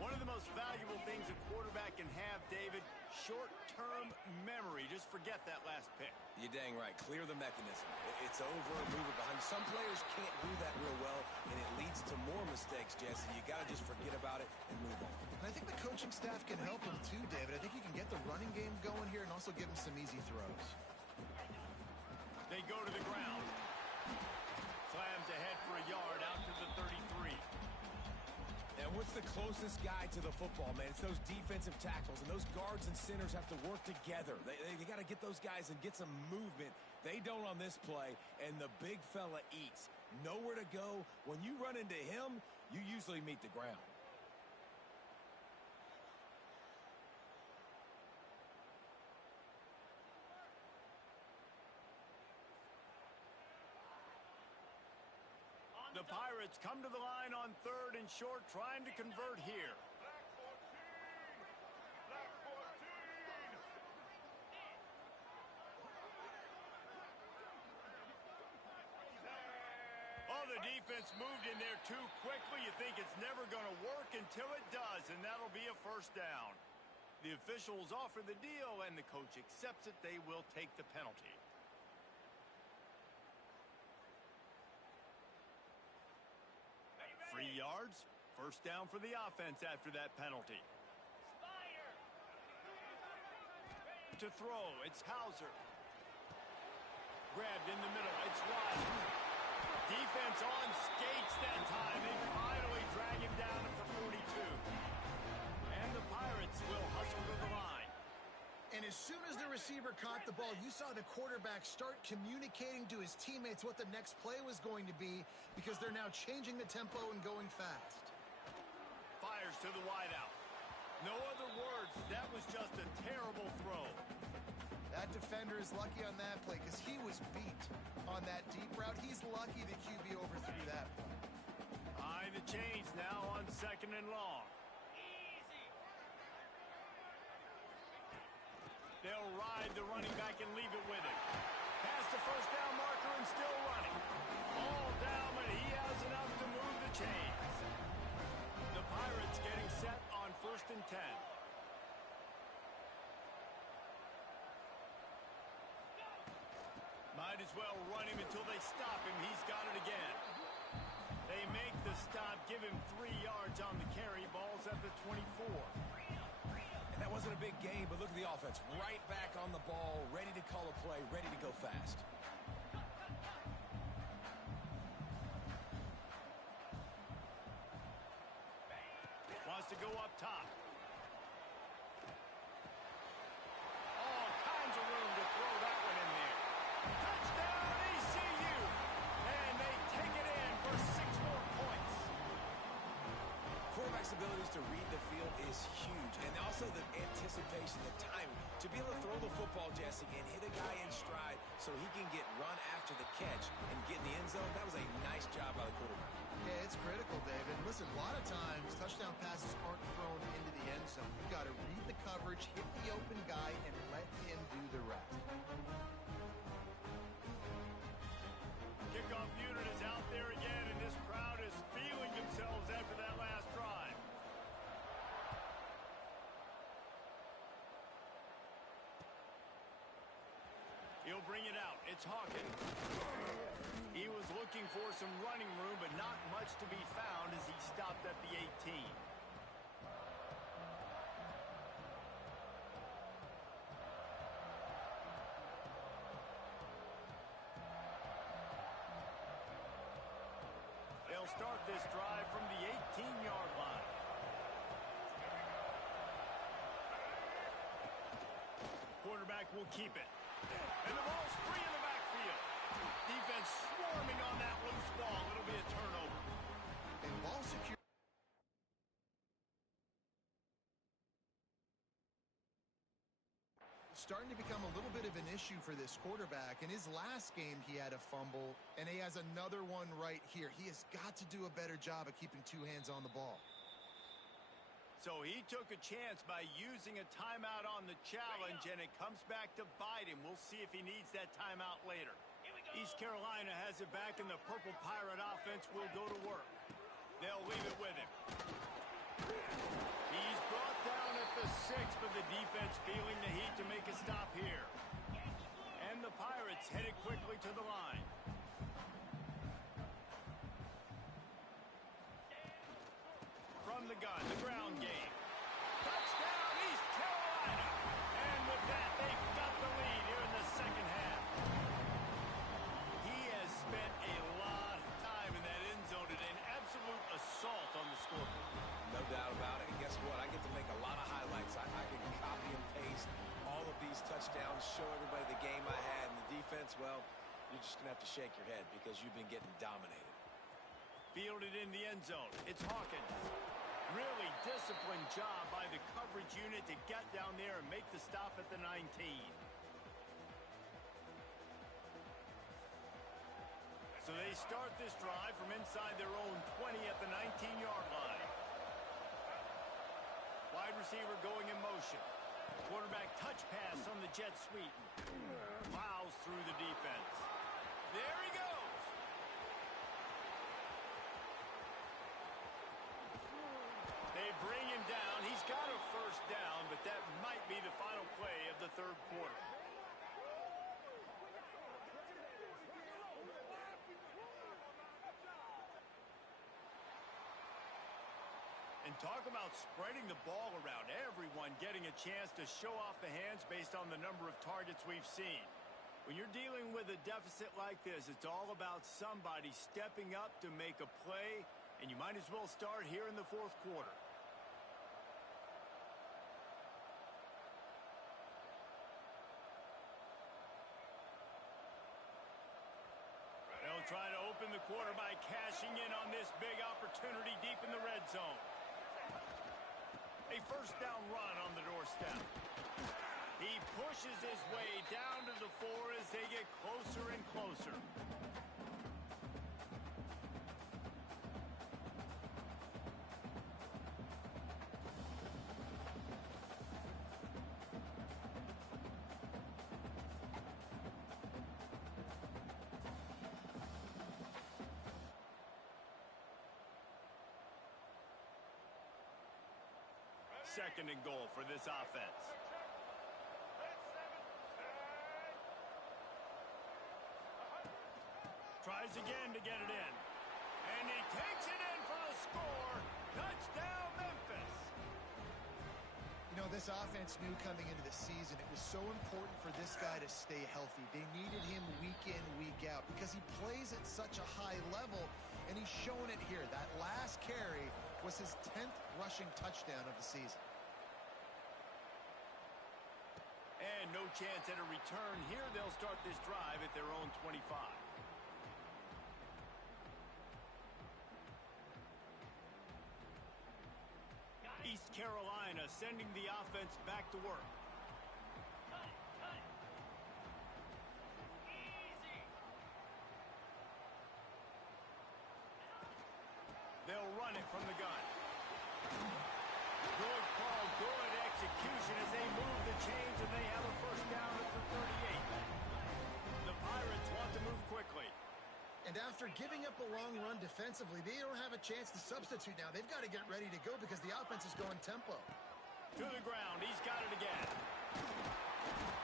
One of the most valuable things a quarterback can have, David, short-term memory. Just forget that last pick. You're dang right. Clear the mechanism. It's over, move it behind. Some players can't do that real well, and it leads to more mistakes, Jesse. You got to just forget about it and move on. And I think the coaching staff can help him too, David. I think you can get the running game going here and also give him some easy throws. They go to the ground. Slams ahead for a yard out to the 33. And what's the closest guy to the football, man? It's those defensive tackles, and those guards and centers have to work together. They got to get those guys and get some movement. They don't on this play, and the big fella eats. Nowhere to go. When you run into him, you usually meet the ground. The Pirates come to the line on third and short, trying to convert here. Oh, the defense moved in there too quickly. You think it's never going to work until it does, and that'll be a first down. The officials offer the deal, and the coach accepts it. They will take the penalty. 3 yards, first down for the offense after that penalty. To throw, it's Hauser. Grabbed in the middle, it's wide. Defense on skates that time. They finally drag him down at the 42. And the Pirates will hustle to the line. And as soon as the receiver caught the ball, you saw the quarterback start communicating to his teammates what the next play was going to be because they're now changing the tempo and going fast. Fires to the wideout. No other words. That was just a terrible throw. That defender is lucky on that play because he was beat on that deep route. He's lucky the QB overthrew that one. High the chains now on second and long. They'll ride the running back and leave it with him. Past the first down marker and still running. All down, but he has enough to move the chains. The Pirates getting set on first and 10. Might as well run him until they stop him. He's got it again. They make the stop, give him 3 yards on the carry. Ball's at the 24. defense right back on the ball, ready to call a play, ready to go fast. Wants to go up top. All kinds of room to throw that one in there. Touchdown, ECU! And they take it in for 6 more points. Quarterback's abilities to read the field is huge, and also the anticipation, the timing. To be able to throw the football, Jesse, and hit a guy in stride so he can get run after the catch and get in the end zone, that was a nice job by the quarterback. Yeah, it's critical, David. Listen, a lot of times touchdown passes aren't thrown into the end zone. You got to read the coverage, hit the open guy, and let him do the rest. Kickoff unit is out there again, and this crowd is feeling themselves after that last drive. He'll bring it out. It's Hawkins. He was looking for some running room, but not much to be found as he stopped at the 18. They'll start this drive from the 18-yard line. Quarterback will keep it. And the ball's free in the backfield. Defense swarming on that loose ball. It'll be a turnover. And ball secure. Starting to become a little bit of an issue for this quarterback. In his last game, he had a fumble, and he has another one right here. He has got to do a better job of keeping 2 hands on the ball. So he took a chance by using a timeout on the challenge, and it comes back to bite him. We'll see if he needs that timeout later. East Carolina has it back, and the Purple Pirate offense will go to work. They'll leave it with him. He's brought down at the 6, but the defense feeling the heat to make a stop here. And the Pirates headed quickly to the line. From the gun, the ground game. Touchdown, East Carolina! And with that, they've got the lead here in the second half. He has spent a lot of time in that end zone and an absolute assault on the scoreboard. No doubt about it. And guess what? I get to make a lot of highlights. I can copy and paste all of these touchdowns, show everybody the game I had. And the defense, well, you're just going to have to shake your head because you've been getting dominated. Fielded in the end zone. It's Hawkins. Really disciplined job by the coverage unit to get down there and make the stop at the 19. So they start this drive from inside their own 20 at the 19-yard line. Wide receiver going in motion. Quarterback touch pass on the jet sweep. Plows through the defense. There he goes. They bring him down. He's got a first down, but that might be the final play of the third quarter. And talk about spreading the ball around. Everyone getting a chance to show off the hands based on the number of targets we've seen. When you're dealing with a deficit like this, it's all about somebody stepping up to make a play, and you might as well start here in the fourth quarter. They'll try to open the quarter by cashing in on this big opportunity deep in the red zone. A first down run on the doorstep. He pushes his way down to the 4 as they get closer and closer. Second and goal for this offense. Tries again to get it in. And he takes it in for the score. Touchdown, Memphis. You know, This offense knew coming into the season it was so important for this guy to stay healthy. They needed him week in, week out because he plays at such a high level, and he's showing it here. That last carry was his 10th rushing touchdown of the season. And no chance at a return here. They'll start this drive at their own 25. East Carolina sending the offense back to work. They'll run it from the gun. Good call, good execution as they move the chains, and they have a first down at the 38. The Pirates want to move quickly. And after giving up a long run defensively, they don't have a chance to substitute now. They've got to get ready to go because the offense is going tempo. To the ground, he's got it again.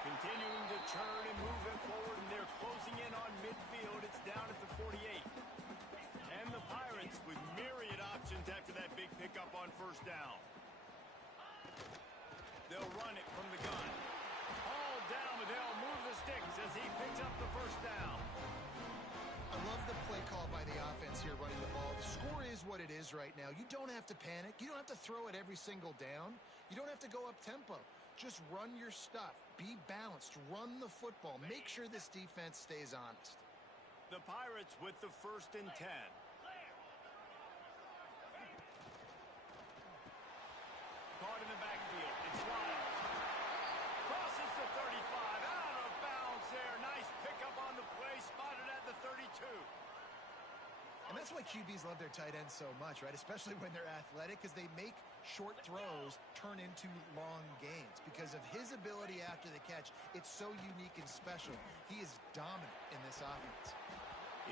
Continuing to turn and move it forward, and they're closing in on midfield. It's down at the 48. And the Pirates with myriad options after that big pickup on first down. They'll run it from the gun. All down, but they'll move the sticks as he picks up the first down. I love the play call by the offense here running the ball. The score is what it is right now. You don't have to panic. You don't have to throw it every single down. You don't have to go up tempo. Just run your stuff. Be balanced. Run the football. Make sure this defense stays honest. The Pirates with the 1st and 10. Caught in the backfield. It's Wild. Crosses the 35. Out of bounds there. Nice pickup on the play. Spotted at the 32. And that's why QBs love their tight ends so much, right? Especially when they're athletic, because they make short throws turn into long gains. Because of his ability after the catch, it's so unique and special. He is dominant in this offense.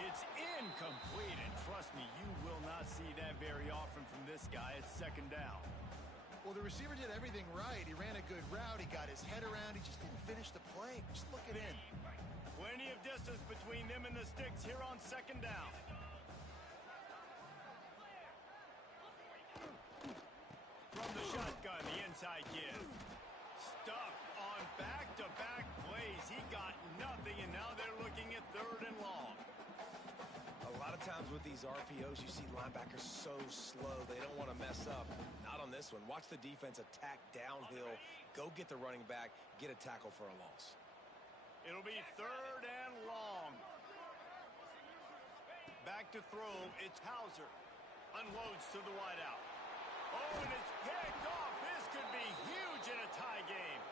It's incomplete, and trust me, you will not see that very often from this guy. It's 2nd down. Well, the receiver did everything right. He ran a good route. He got his head around. He just didn't finish the play. Just look it in. Plenty of distance between them and the sticks here on 2nd down. From the shotgun, the inside give. Stuffed on back-to-back plays. He got nothing, and now they're looking at 3rd and long. A lot of times with these RPOs, you see linebackers so slow, they don't want to mess up. Not on this one. Watch the defense attack downhill, go get the running back, get a tackle for a loss. It'll be 3rd and long. Back to throw, it's Hauser. Unloads to the wideout. Oh, and it's picked off. This could be huge in a tie game.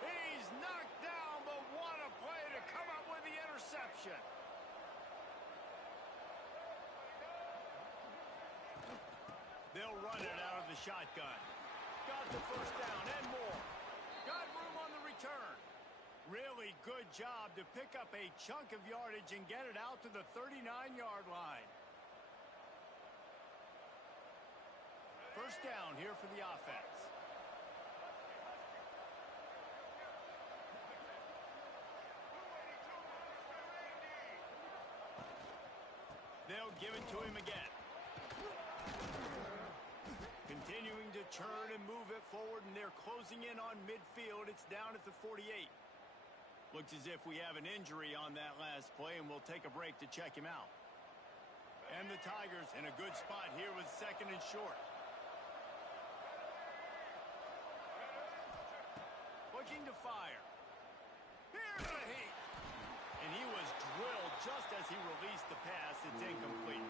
He's knocked down, but what a play to come up with the interception. They'll run it out of the shotgun. Got the first down and more. Got room on the return. Really good job to pick up a chunk of yardage and get it out to the 39-yard line. First down here for the offense. They'll give it to him again. Continuing to turn and move it forward, and they're closing in on midfield. It's down at the 48. Looks as if we have an injury on that last play, and we'll take a break to check him out. And the Tigers in a good spot here with 2nd and short. Looking to fire. Here's the heat. And he was drilled just as he released the pass. It's incomplete.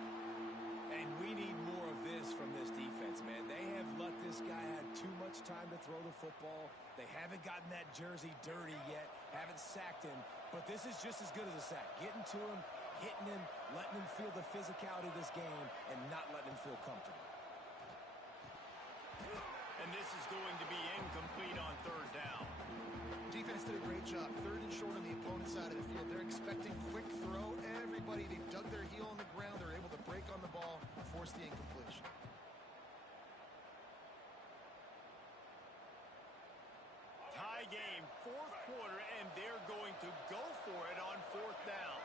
And we need more of this from this defense, man. They have let this guy have too much time to throw the football. They haven't gotten that jersey dirty yet, haven't sacked him, but this is just as good as a sack. Getting to him, hitting him, letting him feel the physicality of this game, and not letting him feel comfortable. And this is going to be incomplete on 3rd down. Defense did a great job. 3rd and short on the opponent's side of the field. They're expecting quick throw. Everybody, they've dug their heel on the ground. They're able to break on the ball, force the incompletion. Tie game, 4th quarter, and they're going to go for it on 4th down.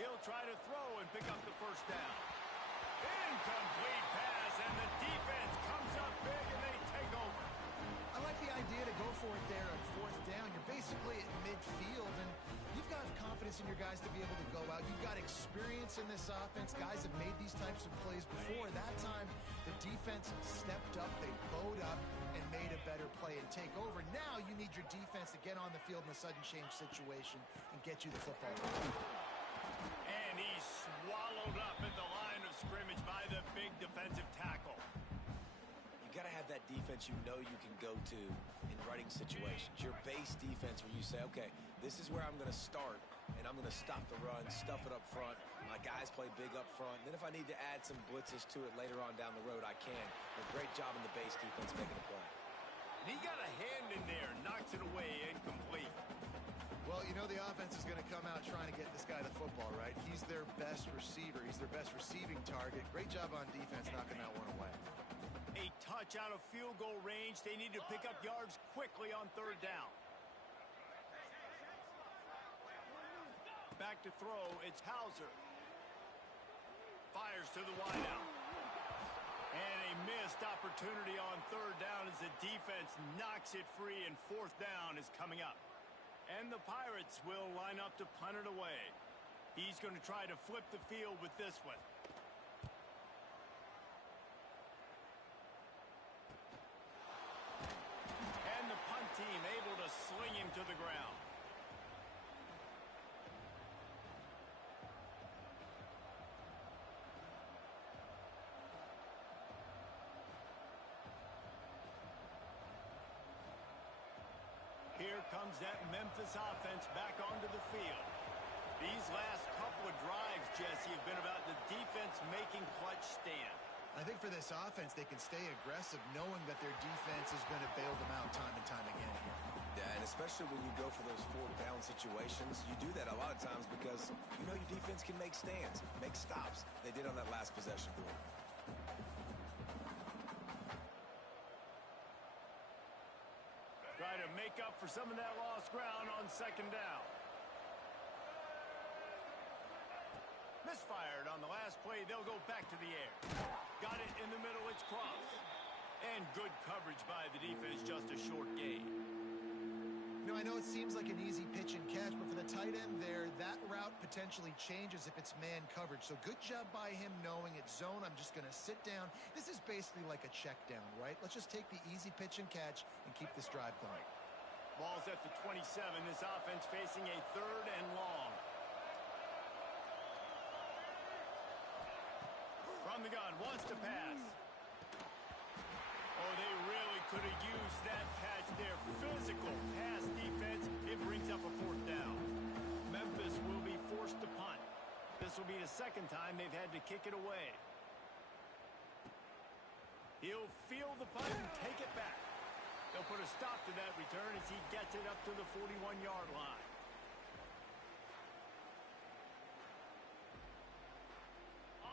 He'll try to throw and pick up the first down. Incomplete pass, and the defense comes up big, and they take over. I like the idea to go for it there on fourth down. You're basically at midfield, and you've got confidence in your guys to be able to go out. You've got experience in this offense. Guys have made these types of plays before. That time, the defense stepped up. They bowed up and made a better play and take over. Now you need your defense to get on the field in a sudden change situation and get you the football. And he's swallowed up at the line of scrimmage by the big defensive tackle. You got to have that defense you know you can go to in running situations. Your base defense where you say, okay, this is where I'm going to start, and I'm going to stop the run, stuff it up front. My guys play big up front. Then if I need to add some blitzes to it later on down the road, I can. A great job in the base defense making a play. And he got a hand in there, knocks it away, incomplete. Well, you know the offense is going to come out trying to get this guy the football, right? He's their best receiver. He's their best receiving target. Great job on defense knocking that one away. A touch out of field goal range. They need to pick up yards quickly on third down. Back to throw. It's Hauser. Fires to the wideout. And a missed opportunity on third down as the defense knocks it free, and fourth down is coming up. And the Pirates will line up to punt it away. He's going to try to flip the field with this one. And the punt team able to sling him to the ground. Here comes that Memphis offense back onto the field. These last couple of drives, Jesse, have been about the defense making clutch stand. I think for this offense, they can stay aggressive knowing that their defense is going to bail them out time and time again here. Yeah, and especially when you go for those fourth down situations, you do that a lot of times because you know your defense can make stands, make stops. They did on that last possession for you. Try to make up for some of that lost ground on second down. Misfired on the last play. They'll go back to the air. Got it in the middle. It's Cross. And good coverage by the defense. Just a short gain. You know, I know it seems like an easy pitch and catch, but for the tight end there, that route potentially changes if it's man coverage. So good job by him knowing it's zone. I'm just going to sit down. This is basically like a check down, right? Let's just take the easy pitch and catch and keep this drive going. Ball's at the 27. This offense facing a third and long. From the gun, wants to pass. Oh, they really could have used that catch there. Physical pass defense. It brings up a fourth down. Memphis will be forced to punt. This will be the second time they've had to kick it away. He'll field the punt and take it back. They'll put a stop to that return as he gets it up to the 41-yard line.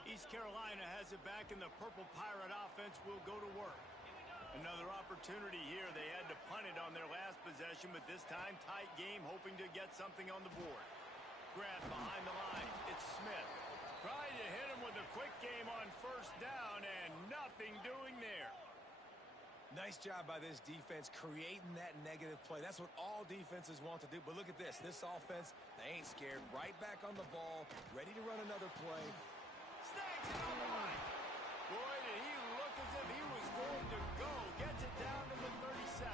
East Carolina has it back, and the Purple Pirate offense will go to work. Another opportunity here. They had to punt it on their last possession, but this time tight game, hoping to get something on the board. Grab behind the line. It's Smith. Trying to hit him with a quick game on first down, and nothing doing there. Nice job by this defense creating that negative play. That's what all defenses want to do. But look at this. This offense, they ain't scared. Right back on the ball, ready to run another play. Snags it on the line. Boy, did he look as if he was going to go. Gets it down to the 37.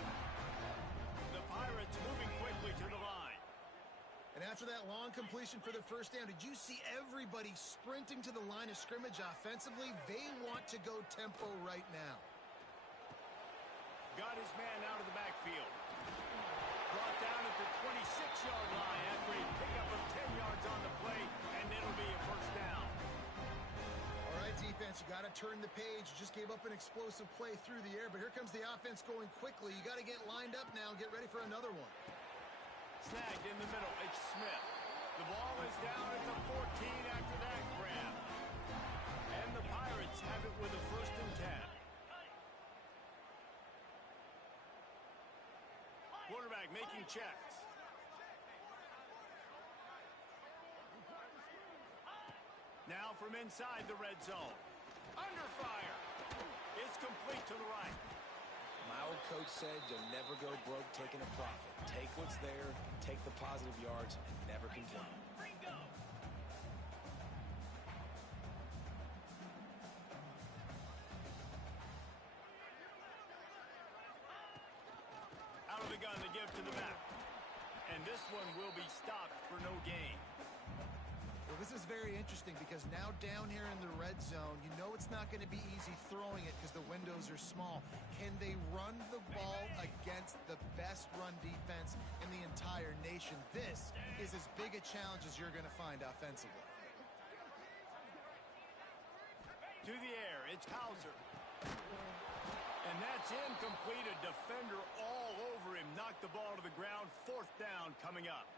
The Pirates moving quickly to the line. And after that long completion for the first down, did you see everybody sprinting to the line of scrimmage offensively? They want to go tempo right now. Got his man out of the backfield. Brought down at the 26-yard line after a pickup of 10 yards on the play, and it'll be a first down. All right, defense, you got to turn the page. You just gave up an explosive play through the air, but here comes the offense going quickly. You got to get lined up now and get ready for another one. Snagged in the middle. It's Smith. The ball is down at the 14 after that grab. And the Pirates have it with a first and 10. Quarterback making checks. Now from inside the red zone. Under fire. It's complete to the right. My old coach said you'll never go broke taking a profit. Take what's there, take the positive yards, and never complain. Out of the gun to give to the back. And this one will be stopped for no gain. Well, this is very interesting because now down here in the red zone, you know it's not going to be easy throwing it because the windows are small. Can they run the ball against the best run defense in the entire nation? This is as big a challenge as you're going to find offensively. To the air, it's Hauser. And that's incomplete. A defender all over him. Knocked the ball to the ground. 4th down coming up.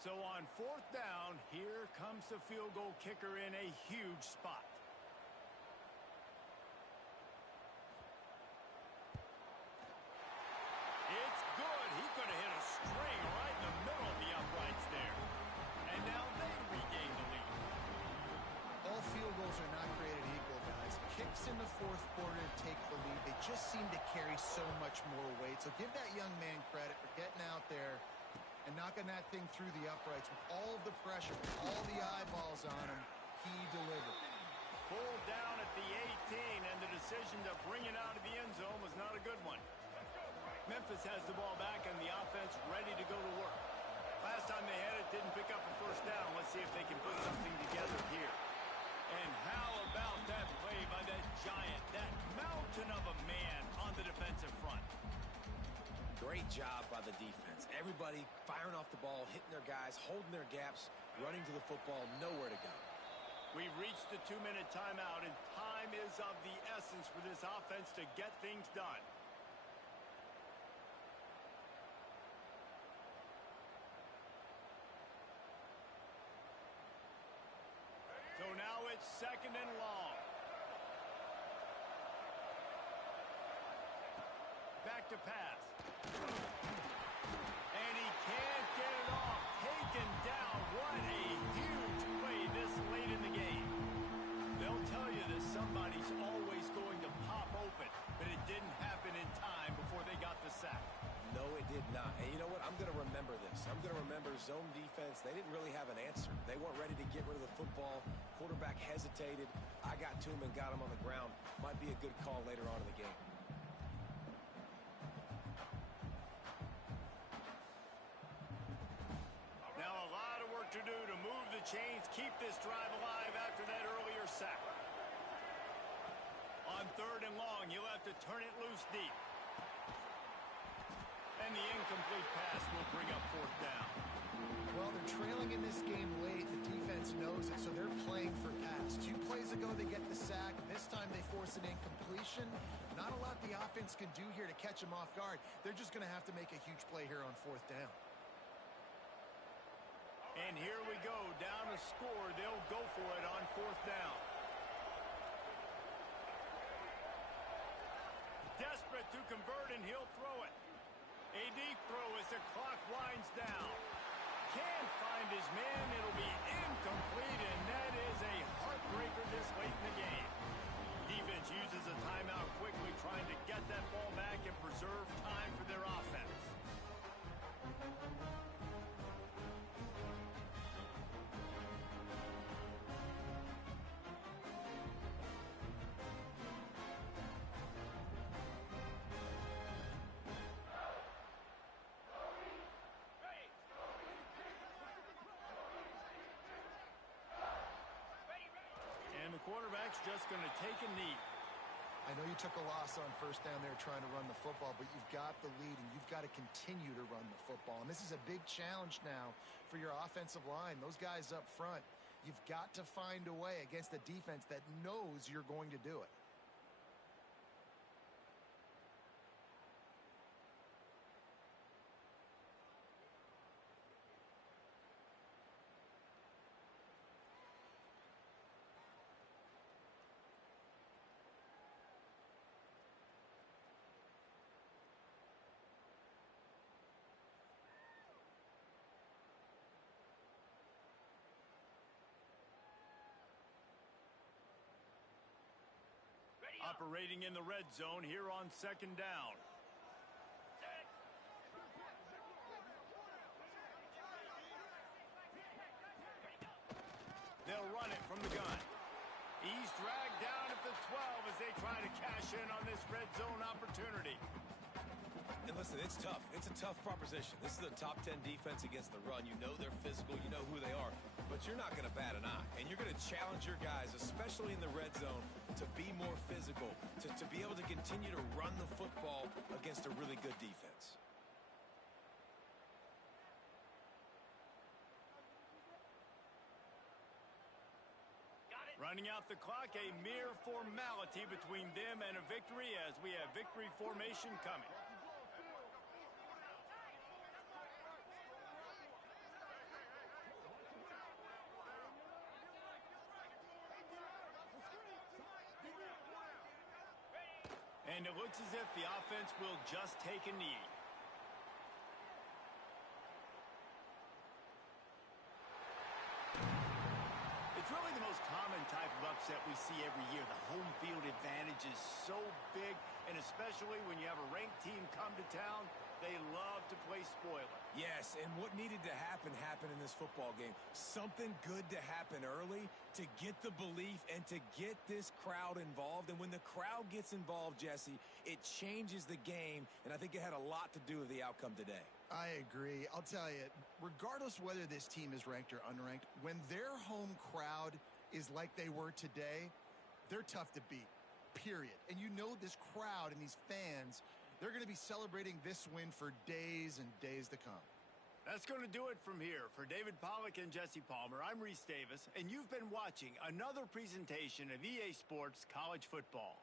So on 4th down, here comes the field goal kicker in a huge spot. It's good. He could have hit a string right in the middle of the uprights there. And now they regain the lead. All field goals are not created equal, guys. Kicks in the 4th quarter to take the lead. They just seem to carry so much more weight. So give that young man credit for getting out there and knocking that thing through the uprights with all of the pressure, all the eyeballs on him. He delivered. Pulled down at the 18, and the decision to bring it out of the end zone was not a good one. Memphis has the ball back, and the offense ready to go to work. Last time they had it, didn't pick up a 1st down. Let's see if they can put something together here. And how about that play by that giant, that mountain of a man on the defensive front? Great job by the defense. Everybody firing off the ball, hitting their guys, holding their gaps, running to the football, nowhere to go. We've reached the 2-minute timeout, and time is of the essence for this offense to get things done. So now it's 2nd and long. Back to pass. And he can't get it off. Taken down. What a huge play this late in the game. They'll tell you that somebody's always going to pop open, but it didn't happen in time before they got the sack. No, it did not. And you know what? I'm going to remember this. I'm going to remember zone defense. They didn't really have an answer. They weren't ready to get rid of the football. Quarterback hesitated. I got to him and got him on the ground. Might be a good call later on in the game. Now a lot of work to do to move the chains, keep this drive alive after that earlier sack. On 3rd and long, you'll have to turn it loose deep. And the incomplete pass will bring up 4th down. Well, they're trailing in this game late. The defense knows it, so they're playing for pass. 2 plays ago, they get the sack. This time, they force an incompletion. Not a lot the offense can do here to catch them off guard. They're just going to have to make a huge play here on 4th down. And here we go. Down to score. They'll go for it on 4th down. Desperate to convert, and he'll throw it. A deep throw as the clock winds down. Can't find his man. It'll be incomplete, and that is a heartbreaker this late in the game. Defense uses a timeout quickly, trying to get that ball back and preserve time for their offense. Quarterback's just going to take a knee. I know you took a loss on 1st down there trying to run the football, but you've got the lead, and you've got to continue to run the football. And this is a big challenge now for your offensive line. Those guys up front, you've got to find a way against a defense that knows you're going to do it. Operating in the red zone here on 2nd down. They'll run it from the gun. He's dragged down at the 12 as they try to cash in on this red zone opportunity. And listen, it's tough. It's a tough proposition. This is a top 10 defense against the run. You know they're physical. You know who they are. But you're not going to bat an eye. And you're going to challenge your guys, especially in the red zone, to be more physical, to be able to continue to run the football against a really good defense. Running out the clock, a mere formality between them and a victory as we have victory formation coming. And it looks as if the offense will just take a knee. It's really the most common type of upset we see every year. The home field advantage is so big, and especially when you have a ranked team come to town, they love to play spoiler. Yes, and what needed to happen happened in this football game. Something good to happen early to get the belief and to get this crowd involved. And when the crowd gets involved, Jesse, it changes the game, and I think it had a lot to do with the outcome today. I agree. I'll tell you, regardless whether this team is ranked or unranked, when their home crowd is like they were today, they're tough to beat, period. And you know this crowd and these fans, they're going to be celebrating this win for days and days to come. That's going to do it from here. For David Pollack and Jesse Palmer, I'm Reese Davis, and you've been watching another presentation of EA Sports College Football.